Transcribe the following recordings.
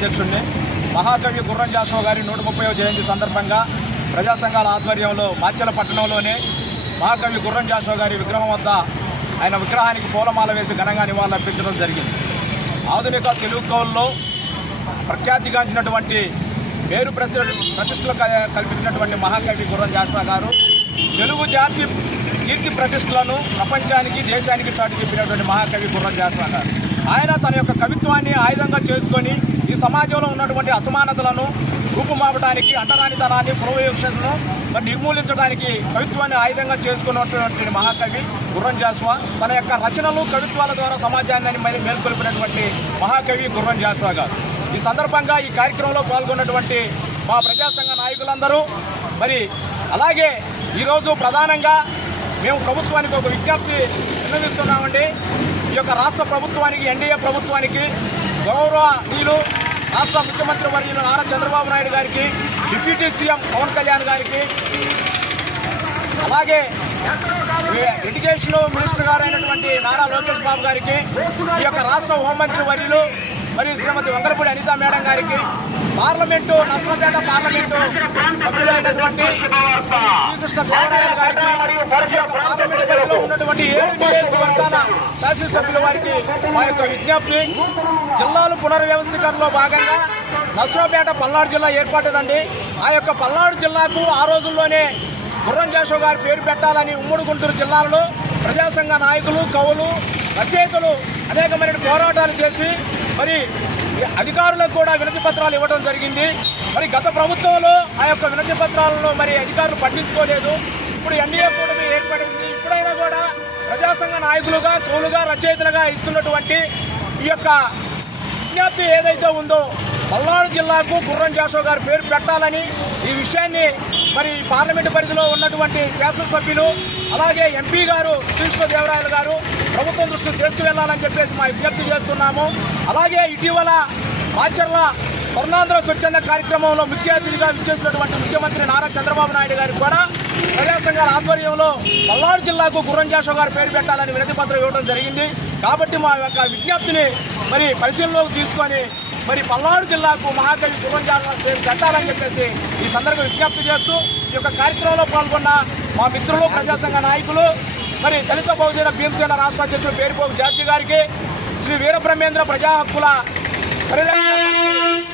అధ్యక్షుడిని. మహాకవి గుర్రం జాషువా గారి 130వ జయంతి సందర్భంగా ప్రజా సంఘాల ఆధ్వర్యంలో మాచెల పట్టణంలోనే మహాకవి గుర్రం జాషువా గారి విగ్రహం వద్ద ఆయన విగ్రహానికి పూలమాల వేసి ఘనంగా నివాళులర్పించడం జరిగింది. ఆధునిక తెలుగు కవుల్లో ప్రఖ్యాతిగాంచినటువంటి పేరు ప్రతిష్టలు కల్పించినటువంటి మహాకవి గుర్రం జాషువా గారు తెలుగు జాతి కీర్తి ప్రతిష్టలను ప్రపంచానికి దేశానికి చాటి చెప్పినటువంటి మహాకవి గుర్రం జాషువా గారు. ఆయన తన యొక్క కవిత్వాన్ని ఆయుధంగా చేసుకొని ఈ సమాజంలో ఉన్నటువంటి అసమానతలను రూపుమాపడానికి, అంటరానితనాన్ని, పునర్వివక్షను నిర్మూలించడానికి కవిత్వాన్ని ఆయుధంగా చేసుకున్నటువంటి మహాకవి గుర్రం జాషువా. తన యొక్క రచనలు, కవిత్వాల ద్వారా సమాజాన్ని మేల్కొల్పినటువంటి మహాకవి గుర్రం జాషువా గారు. ఈ సందర్భంగా ఈ కార్యక్రమంలో పాల్గొన్నటువంటి మా ప్రజాసంఘ నాయకులందరూ అలాగే ఈరోజు ప్రధానంగా మేము ప్రభుత్వానికి ఒక విజ్ఞప్తి విన్నవిస్తున్నామండి. ఈ యొక్క రాష్ట్ర ప్రభుత్వానికి, ఎన్డీఏ ప్రభుత్వానికి, గౌరవనీయులు రాష్ట్ర ముఖ్యమంత్రి వర్యులు నారా చంద్రబాబు నాయుడు గారికి, డిప్యూటీ సీఎం పవన్ కళ్యాణ్ గారికి, అలాగే ఎడ్యుకేషన్ మినిస్టర్ గారు అయినటువంటి నారా లోకేష్ బాబు గారికి, ఈ యొక్క రాష్ట్ర హోంమంత్రి వర్యులు మరియు శ్రీమతి వంగలపూడి అనితా మేడం గారికి, పార్లమెంటు నర్సంపేట పార్లమెంటు సభ్యులైనటువంటి శ్రీకృష్ణ దేవరాయలు గారికి, పార్లమెంటు ఉన్నటువంటి 7 నియోజకవర్గాల శాసనసభ్యుల వారికి మా యొక్క విజ్ఞప్తి. జిల్లాలు పునర్వ్యవస్థీకరణలో భాగంగా నర్సంపేట పల్నాడు జిల్లా ఏర్పడ్డదండి. ఆ యొక్క పల్నాడు జిల్లాకు ఆ రోజుల్లోనే గుర్రం జాషువా గారి పేరు పెట్టాలని ఉమ్మడి గుంటూరు జిల్లాలో ప్రజాసంఘ నాయకులు, కవులు, రచయితలు అనేకమైన పోరాటాలు చేసి అధికారులకు కూడా వినతి పత్రాలు ఇవ్వడం జరిగింది. గత ప్రభుత్వంలో ఆ యొక్క వినతి పత్రాలను అధికారులు పట్టించుకోలేదు. ఇప్పుడు ఎన్డీఏ కూటమి ఏర్పడింది. ఇప్పుడైనా కూడా ప్రజాసంఘ నాయకులుగా, కవులుగా, రచయితలుగా ఇస్తున్నటువంటి ఈ యొక్క విజ్ఞప్తి ఏదైతే ఉందో పల్నాడు జిల్లాకు గుర్రం జాషువా గారి పేరు పెట్టాలని ఈ విషయాన్ని పార్లమెంటు పరిధిలో ఉన్నటువంటి శాసనసభ్యులు, అలాగే ఎంపీ గారు శ్రీకృష్ణ దేవరాయలు గారు ప్రభుత్వం దృష్టికి తీసుకువెళ్లాలని చెప్పేసి మా విజ్ఞప్తి చేస్తున్నాము. అలాగే ఇటీవల మాచర్ల స్వర్ణాంధ్ర స్వచ్ఛంద కార్యక్రమంలో ముఖ్య అతిథిగా విచ్చేసినటువంటి ముఖ్యమంత్రి నారా చంద్రబాబు నాయుడు గారికి కూడా ప్రజా సంఘాల ఆధ్వర్యంలో పల్నాడు జిల్లాకు గుర్రం జాషువా గారు పేరు పెట్టాలని వినతి పత్రం ఇవ్వడం జరిగింది. కాబట్టి మా యొక్క విజ్ఞప్తిని పరిశీలనలోకి తీసుకొని పల్నాడు జిల్లాకు మహాకవి గుర్రం జాషువా పేరు పెట్టాలని చెప్పేసి ఈ సందర్భంగా విజ్ఞప్తి చేస్తూ ఈ యొక్క కార్యక్రమంలో పాల్గొన్న మా మిత్రులు, ప్రజాసంఘ నాయకులు, దళిత బహుజన భీమసేన రాష్ట్ర అధ్యక్షుడు పేరుపోగు జార్జి గారికి, శ్రీ వీరబ్రహ్మేంద్ర ప్రజా హక్కుల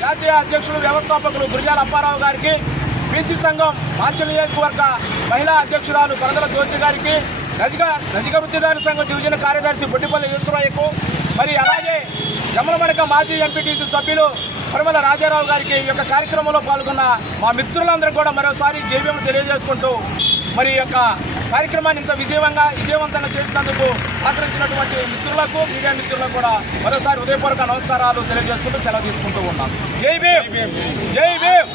జాతీయ అధ్యక్షుడు, వ్యవస్థాపకులు గురిజాల అప్పారావు గారికి, బీసీ సంఘం మాచెల నియోజకవర్గ మహిళా అధ్యక్షురాలు పరదల జ్యోతి గారికి, రజిక వృత్తిదారు సంఘం డివిజన్ కార్యదర్శి బొడ్డిపల్లి ఈశ్వరయ్యకు, అలాగే జమలమడక మాజీ ఎంపీటీసీ సభ్యులు పరిమళ రాజారావు గారికి ఈ యొక్క కార్యక్రమంలో పాల్గొన్న మా మిత్రులందరూ కూడా మరోసారి జైవ్యం తెలియజేసుకుంటూ ఈ యొక్క కార్యక్రమాన్ని ఇంత విజయవంతంగా చేసినందుకు సహకరించినటువంటి మిత్రులకు, మీడియా మిత్రులకు కూడా మరోసారి హృదయపూర్వక నమస్కారాలు తెలియజేసుకుంటూ సెలవు తీసుకుంటూ ఉన్నాం. జై భీమ్, జై భీమ్.